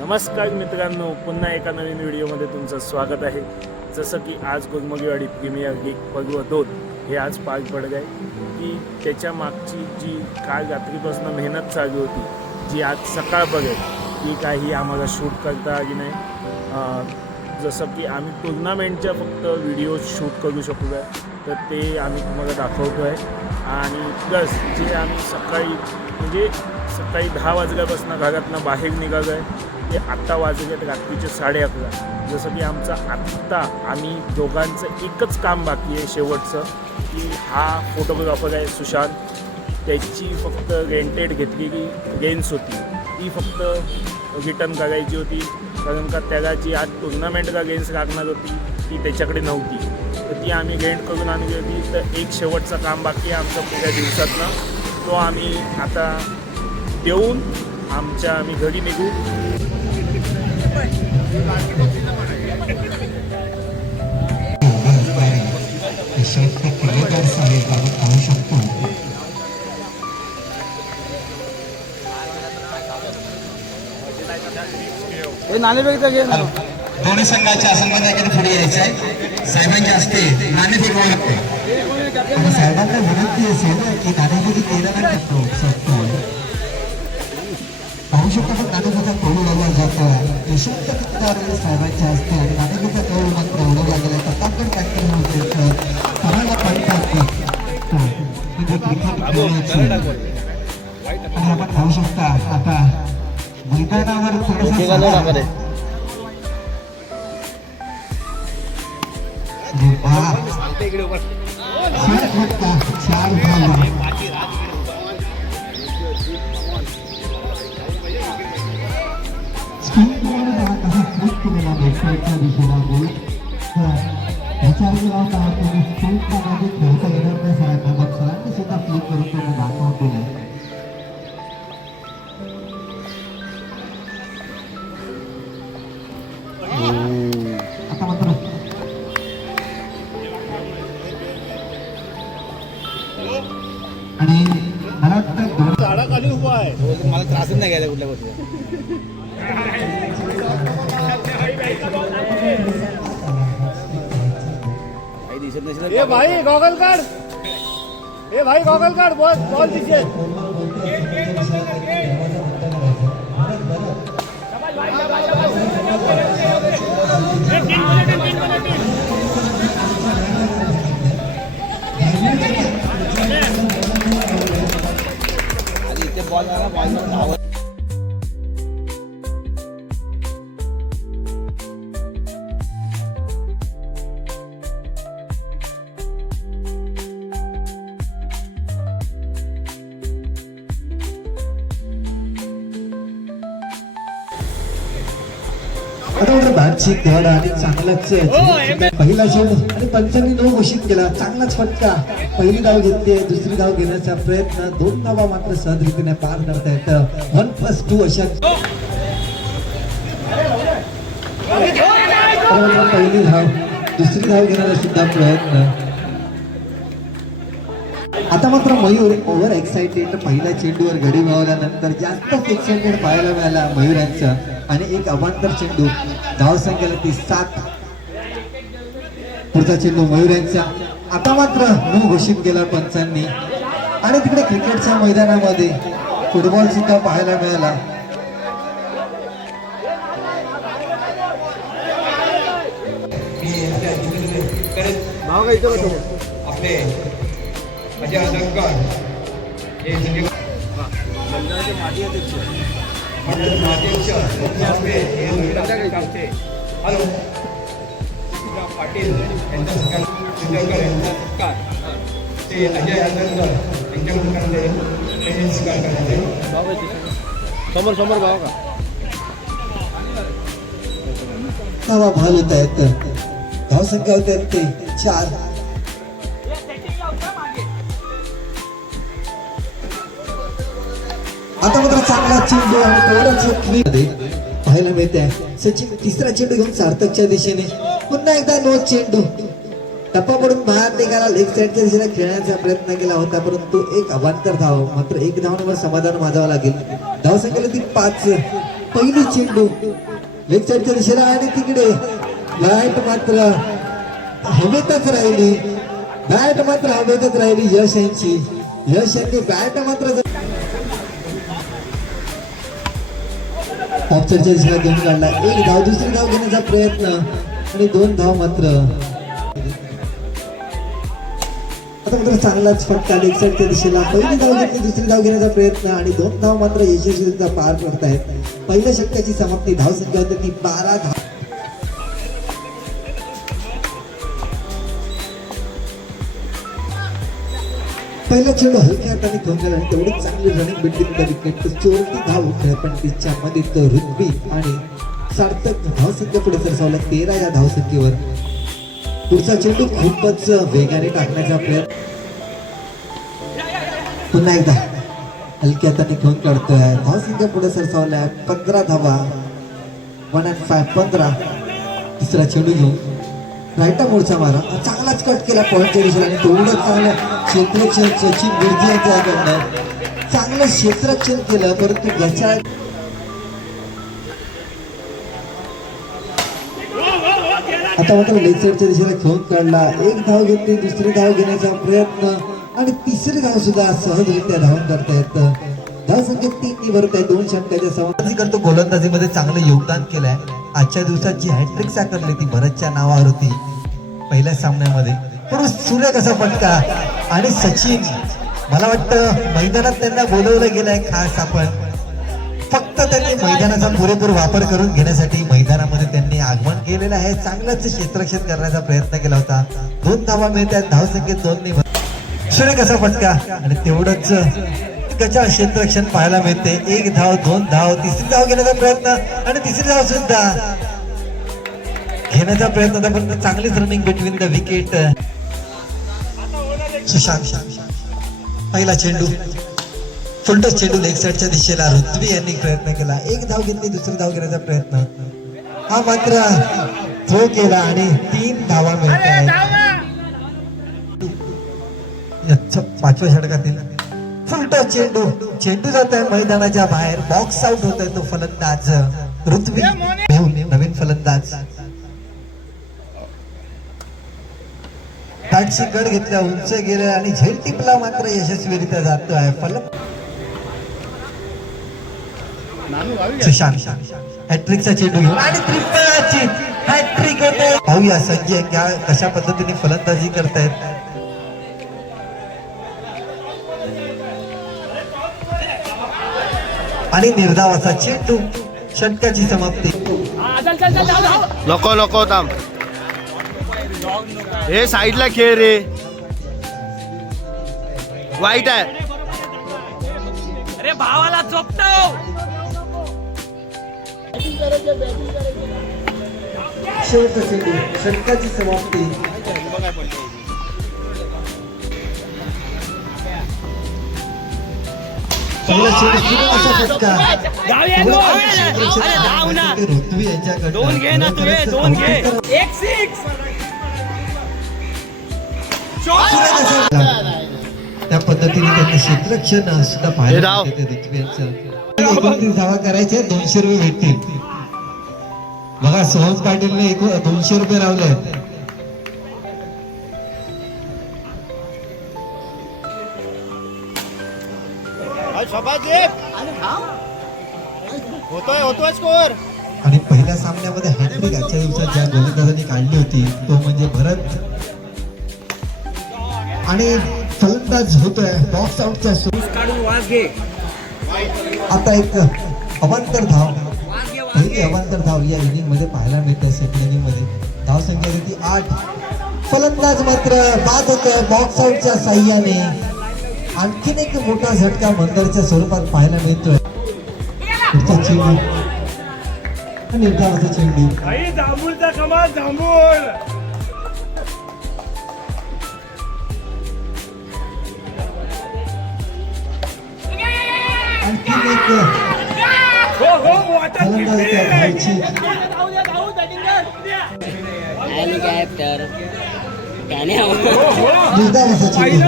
नमस्कार मित्रांनो, पुन्हा एका नवीन व्हिडिओमध्ये तुमचं स्वागत आहे। जसं की आज गोगमगीवाडी प्रीमियर लीग पर्व 2 हे आज पार पडत आहे की त्याच्या मागची जी काल रात्रीपासून मेहनत चालू होती, जी आज सकाळ बघेल ती काही आम्हाला शूट करता आली नाही। जसं की आम्ही टुर्नामेंटच्या फक्त व्हिडिओ शूट करू शकलो आहे, तर ते आम्ही तुम्हाला दाखवतो आहे। आणि प्लस जे आम्ही सकाळी 10 वाजल्यापासून घरातनं बाहेर निघालो आहे ते आत्ता वाजलेत रात्रीचे 11:30। जसं की आत्ता आम्ही दोघांचं एकच काम बाकी आहे शेवटचं, की हा फोटोग्राफर आहे सुशांत, त्याची फक्त रेंटेड घेतलेली लेन्स होती ती फक्त रिटर्न करायची होती, कारण का त्याला जी आज टुर्नामेंटला लेन्स लागणार होती ती त्याच्याकडे नव्हती, तर ती आम्ही रेंट करून आणली होती। तर एक शेवटचं काम बाकी आहे आमचं पुढ्या दिवसातनं, तो आम्ही आता देऊन आम्ही घरी निघू। दोन्ही संघाच्या संबंधाकडे पुढे यायचं आहे। साहेबांच्या हस्ते नाणेफेक व्हावं लागते। साहेबांना विनंती असेल की नाणेफेकी 13 टप्पा शकतो पाहू शकतो, पण नाणेफेका कळू लागला जातो आहे यशवंत साहेबांच्या हस्ते, आणि नाणेफेका कळू मात्र उडवला गेला तर आपण टॅक्टर कोणाला पडतात आणि आपण पाहू शकता आता मैदानावर थोडंसं आणि मला वाटतं झाडाखाली उभा आहे, मला त्रासच नाही घ्यायला कुठल्या गोष्टी। ए भाई गॉगल काढ, ए भाई गॉगल काढ, बॉल दिसेल। बादशिक धडा आणि चांगलाच पहिला चेंडू आणि पंचांनी 9 घोषित केला, चांगलाच फटका। पहिली धाव घेतली, दुसरी धाव घेण्याचा प्रयत्न, 2 धावा मात्र सहजरित्याने पार करता येतं। 1+2 अशा पहिली धाव, दुसरी धाव घेण्याचा सुद्धा प्रयत्न। आता मात्र मयूर ओव्हर एक्साइटेड, पहिल्या चेंडूवर गडी मावल्यानंतर जास्त एक्साइटेड पाहायला मिळाला मयूरांचा, आणि एक अवांतर चेंडू, धावसंख्येला ती 7। पुढचा चेंडू मयूरांचा, आता मात्र 9 घोषित केला पंचांनी, आणि तिकडे क्रिकेटच्या मैदानामध्ये फुटबॉल सुद्धा पाहायला मिळाला। आपले अजय अजंकर हे मंडळाचे माजी अध्यक्ष हॅलो पाटील यांचा सत्कार, ते अजय अजंकर यांच्या स्वीकार करण्यात समोर समोर भाव का भाल होत आहेत। धावसंख्या होते ते 4। आता मात्र चांगला चेंडू आणि पाहायला मिळते। सचिन तिसरा चेंडू घेऊन सार्थकच्या दिशेने, पुन्हा एकदा 9 चेंडू, टप्पा पडून बाहेर निघाला, लेग साईडच्या दिशेने खेळण्याचा प्रयत्न केला होता, परंतु एक अवांतर धाव, मात्र 1 धावांवर समाधान माजावं लागेल। धावसंख्येला ती 5। पहिली चेंडू लेग साईडच्या दिशेला आणि तिकडे बॅट मात्र हवेतच राहिली. बॅट मात्र हवेतच राहिली. यश यांनी बॅट मात्र ऑफसाईडच्या दिशेला घेऊन काढला. एक धाव, दुसरी धाव घेण्याचा प्रयत्न आणि 2 धाव मात्र. आता मात्र चांगलाच फटका लेग साईडच्या दिशेला. पहिली धाव घेतली, दुसरी धाव घेण्याचा प्रयत्न आणि 2 धाव मात्र यशस्वीरित्या पार पडतायत. पहिल्या षटकाची समाप्ती. धाव संख्या होती ती 12 धाव. पहिला चेंडू हलक्या हाताने घेऊन गेला आणि तेवढी चांगली रनिंग बिटवीन द विकेट. 34 धाव खेळपट्टीच्या मध्ये तो ऋत्वी आणि सार्थक धावसंख्या पुढे सरसावला 13 या धावसंख्येवर. पुढचा चेंडू खूपच वेगाने टाकण्याचा प्रयत्न. पुन्हा एकदा हलक्या हाताने घेऊन काढतोय. धावसंख्या पुढे सरसावल्या 15 धावा. 1 and 5 15. तिसरा चेंडू घेऊन राईटा मोडचा मारा. चांगलाच कट केला पॉईंटच्या दिशेला आणि तेवढं चांगलं क्षेत्ररक्षण सचिन बिर्जी यांच्याकडनं चांगलं क्षेत्ररक्षण केलं. परंतु याच्या आता मात्र लेग साईडच्या दिशेला घेऊन काढला. एक धाव घेतली, दुसरी धाव घेण्याचा प्रयत्न आणि तिसरी धाव सुद्धा सहजरित्या धावून करता येतं. धाव संख्या 3 भरत आहे. 2 षटकाच्या समाप्ती करतो. गोलंदाजीमध्ये चांगलं योगदान केलंय. आजच्या दिवसात जी हॅट्रिक साकारली ती भरतच्या नावावर होती पहिल्या सामन्यामध्ये. पण सूर्य कसा फटका आणि सचिन, मला वाटतं मैदानात त्यांना बोलवलं गेलंय खास. आपण फक्त त्यांनी मैदानाचा पुरेपूर वापर करून घेण्यासाठी मैदानामध्ये त्यांनी आगमन केलेलं आहे. चांगलंच क्षेत्ररक्षण करण्याचा प्रयत्न केला होता. 2 धावा मिळतात. धावसंख्येत 2 सूर्य कसा फटका आणि तेवढंच गजा क्षेत्ररक्षण पाहायला मिळते. 1 धाव, 2 धाव, तिसरी धाव घेण्याचा प्रयत्न आणि तिसरी धाव सुद्धा घेण्याचा प्रयत्न होता. पण चांगलीच running between the wicket. Sushant पहिला चेंडू फुलटॉस चेंडू लेग साईडच्या दिशेला. ऋत्वी यांनी प्रयत्न केला. 1 धाव घेतली, दुसरी धाव घेण्याचा प्रयत्न. हा मात्र थ्रो केला आणि 3 धावा मिळतात. 5व्या षटकातील फुलटॉस चेंडू जात आहे मैदानाच्या बाहेर. बॉक्स आउट होतोय तो फलंदाज ऋत्वी. नवीन फलंदाज बॅटची गड घेतल्या, उंच गेले आणि झेल टिपला मात्र यशस्वीरित्या जातो आहे. सुशांत हॅट्रिकचा चेंडू घेऊन आणि त्रिफळाची हॅट्रिक होते. पाहूया संजय कशा पद्धतीने फलंदाजी करतायत. आणि निर्धावाचा चेंडू. षटकाची समाप्ती. नको थांब. हे साईडला खेळ रे. वाईट आहे. अरे भावाला झोपतो. शेवटचा चेंडू. षटकाची समाप्ती. पहिला चेंडू असा फटका. ऋत्वी यांच्याकडे 2 घे ना तू. 2 घे. 1 6. त्या पद्धतीने त्यांनी क्षेत्ररक्षण सुद्धा पाहायला मिळते. ऋत्वी यांचं 29 धावा करायचे. 200 रुपये भेटतील. बघा सोहम पाटीलने 200 रुपये लावले. होतोय स्कोअर. आणि पहिल्या सामन्यामध्ये हॅट्रिक आजच्या दिवसात ज्या गोलंदाजांनी काढली होती तो म्हणजे भरत. आणि फलंदाज होतोय बॉक्स आउटचा. आता एक अवांतर धाव. पहिली अवांतर धाव या इनिंग मध्ये पाहायला मिळते. सेकंड इनिंग मध्ये धाव संख्या होती 8. फलंदाज मात्र बाद होतोय बॉक्स आउटच्या साह्याने. आणखीन एक मोठा झटका मंदरच्या स्वरूपात पाहायला मिळतोय. पुढचा चेंडू आणि निर्धावाचा चेंडू. जांभूळचा कमाल जांभूळ. आणखीन एक फलंदाज त्या धावची. निर्धावाचा चेंडू.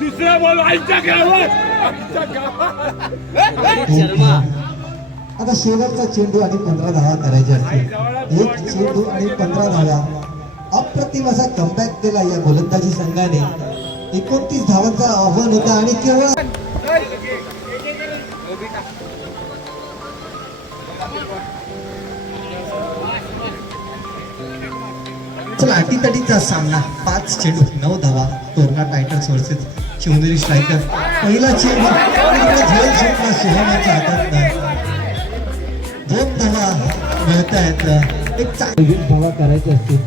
दुसरा बॉल आमच्या गावात आता शेवटचा चेंडू आणि 15 धावा करायच्या असतील. एक चेंडू आणि 15 धावा. अप्रतिम असा कमबॅक केला या गोलंदाजी संघाने. 29 धावांचा आव्हान होता आणि केवळ चला अटीतटीचा सामना. 5 चेंडू 9 धावा. Torna Titans versus Shivneri striker. पहिला चेंडू झेल सुटला सोहमाच्या हातात. 2 धावा मिळत आहेत. एक चांगली धावा करायची असतील.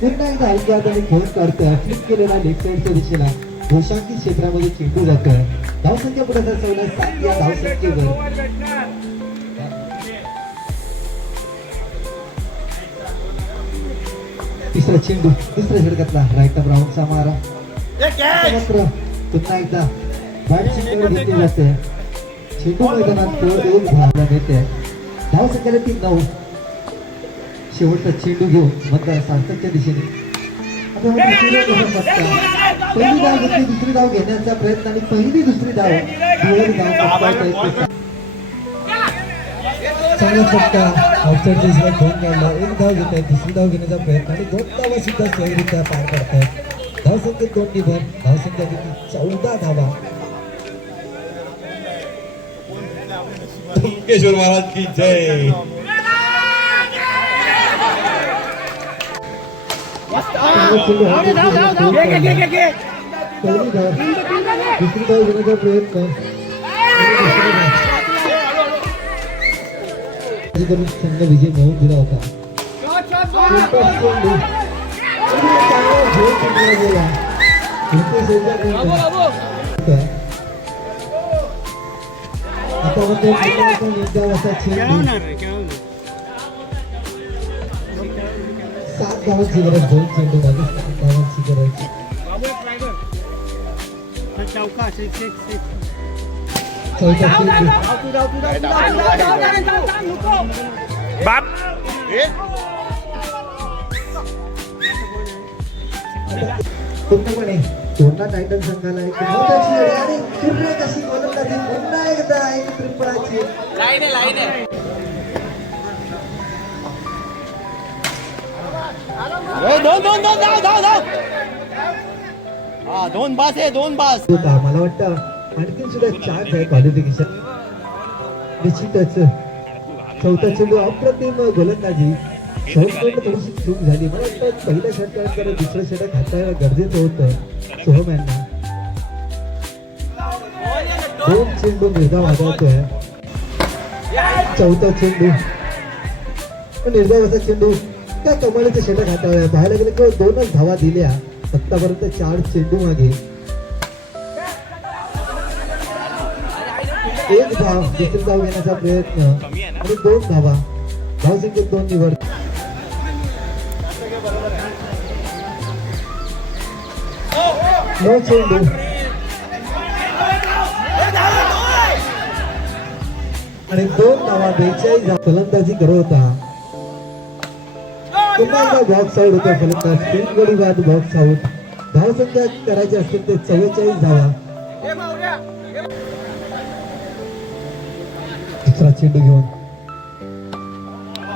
पुन्हा एकदा हलक्या हाताने फोन करतोय. फ्लिक केलेला लेफ्ट साईडच्या दिशेला घोषांकी क्षेत्रामध्ये चेंडू जातोय. धावसंख्या पुढे सरसवल्या 7 या धावसंख्येवर. तिसरा चेंडू दुसऱ्या षटकातला राईट राऊंडचा मारा. मात्र पुन्हा एकदा बॅट सिंगल घेतली जाते. चेंडू मैदानात तोड देऊन धावला नेते. धावसंख्येला 3-9. शेवटचा चेंडू घेऊन मतदार सार्थकच्या दिशेने. पहिली धाव घेतली, दुसरी धाव घेण्याचा प्रयत्न आणि पहिली दुसरी धाव दुहेरी धाव. चांगला फटका आउटसाइड दिशेला घेऊन काढला. एक धाव घेत आहेत, दुसरी धाव घेण्याचा प्रयत्न आणि 2 धावा सुद्धा सहजरित्या पार पडतात. धावसंख्येत 2 निभर. धावसंख्या किती 14 धावा. केशवर महाराज की जय. पहिली धाव दुसरी धाव घेण्याचा प्रयत्न. संघ विजय मिळवून दिला होता. सात धावांची गरज. 2 चेंडू मागे 7 धावांची गरज. चौथा चेंडू बाप पूर्णपणे तोरणा टायटन संघाला एक मोठाची अडी आणि सुरेख अशी गोलंदाजी. पुन्हा एकदा एक त्रिफळाची. दोन बास आहे, 2 बास. होता. मला वाटतं आणखी सुद्धा चान्स आहे क्वालिफिकेशन. निश्चितच चौथा चेंडू अप्रतिम गोलंदाजी. सोहमकडनं थोडीशी चूक झाली. मला वाटतं पहिल्या षटकात दुसरं षटक हाताळणं गरजेचं होतं सोहम यांना. 2 चेंडू निर्धाव आढळतोय. चौथा चेंडू निर्धावाचा चेंडू. त्या कमालीचं षटक हाताळलं. पाहायला गेलं केवळ 2च धावा दिल्या. आतापर्यंत 4 चेंडू मागे. 1 धाव. दुसरी धाव घेण्याचा प्रयत्न आणि 2 धावा. धावसंख्येत 2 निवड. नो चेंडू आणि 2 धावा. 42 धावा. फलंदाजी करत होता. पुन्हा एकदा बॉक्स आउट होता फलंदाज. 3 गडी बाद बॉक्स आउट. धावसंख्या करायची असतील ते 44 धावा. दुसरा चेंडू घेऊन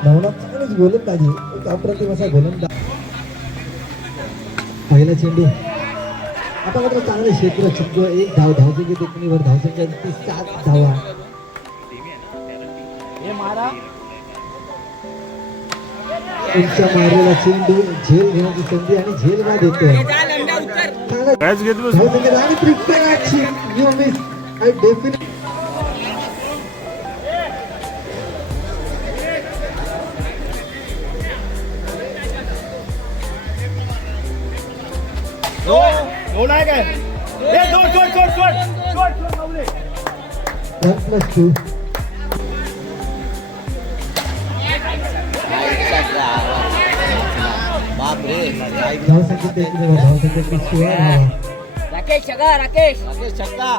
नवनाथ चांगलीच गोलंदाजी. एक अप्रतिम असा गोलंदाज. पहिला चेंडू. आता मात्र चांगले क्षेत्र चुकतो. 1 धाव. धावसंख्येत 1 निवड. धावसंख्या 7 धावा. तुमच्या मारलेला चेंडू झेल घेण्याची संधी आणि झेल बाद येतोय. मॅच घेत बस. धावसंख्येत आणि त्रिफळाची यू मिस. आय डेफिनेट दोन आहे काय? +2. धावसंख्येत 1 निवड. धावसंख्येत 16 धावा. राकेश छक्का, राकेश छक्का.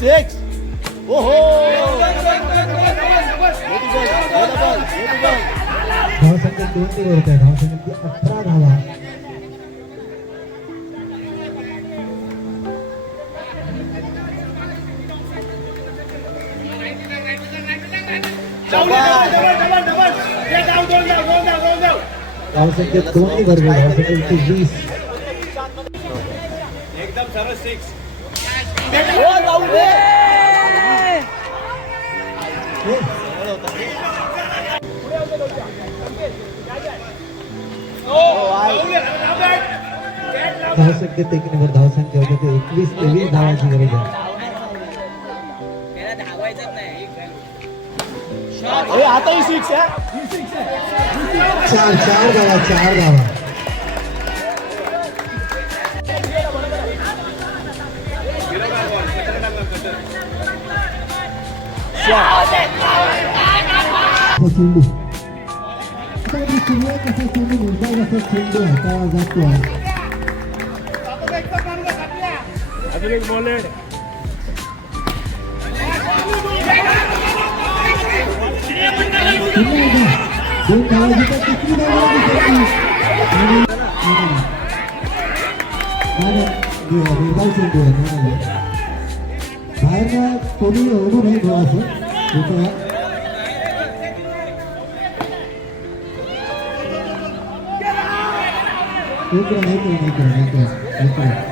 6. ओहो. धावसंख्येत 2 निवड होत आहे. धावसंख्येत 18 धावा. धावसंख्या दोन्ही बरोबर धावसंख्या 120. एकदम सरळ 6. धावसंख्या टेकणीवर धावसंख्या होते ते 21-23 धावाची गरज आहे. त्याला धावायचंच नाही आताही 6 आहे. 4 धावा 4 धावा. चेंडू आता सुरुवात कसा चेंडू निर्धार कसा चेंडू हाताळा जातो आहे. अजून एक बॉल आहे. पुन्हा एकदा 2 धावा घेतात. तिसरी धावा वेगळा चेंडू आहे. बाहेरला कोणी ओढू नाही भाऊ असं एक रन